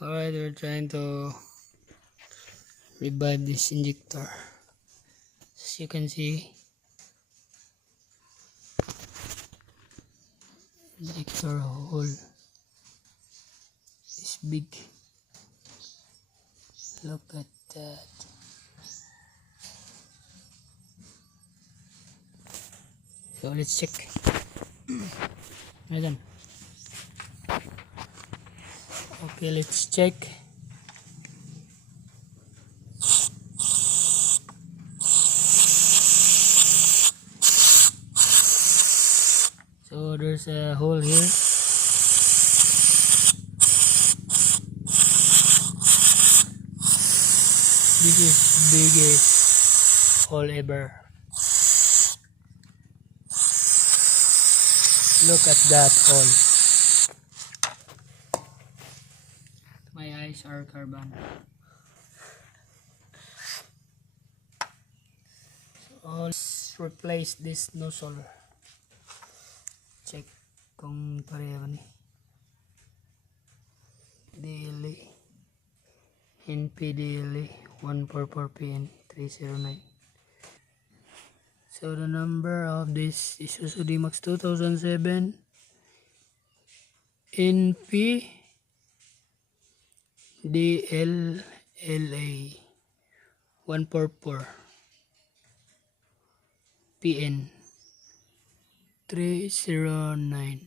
Alright, we're trying to revive this injector. As you can see, injector hole is big. Look at that. So let's check. Ayan. Okay, let's check. So there's a hole here. This is biggest hole ever. Look at that hole. My eyes are carbon. So let's replace this nozzle. Check kung pareho ni. DLE NPDLE 144PN309. So the number of this Isuzu D-Max 2007 NP DLLA 144 PN 309.